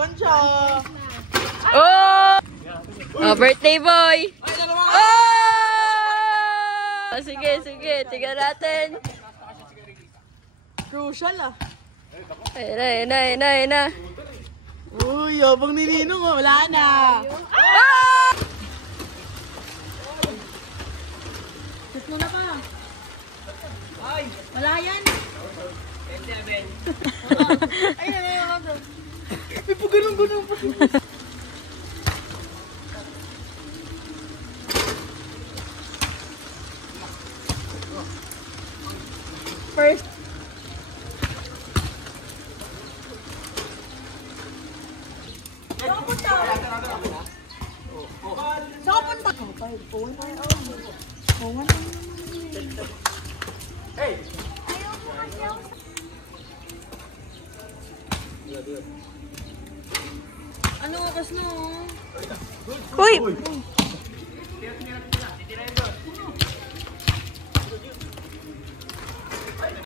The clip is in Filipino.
naman siya. Oh! Oh, birthday boy! Oh! Sige, sige. Tingnan natin. Crucial ah. Ayun na. Uy, yabang ni Ninong, wala na. Ah! Kiss mo na pa. Ay, wala yan. Ay, may ganun pa. First. Saan punta? Hey! Ano oras na? Uy!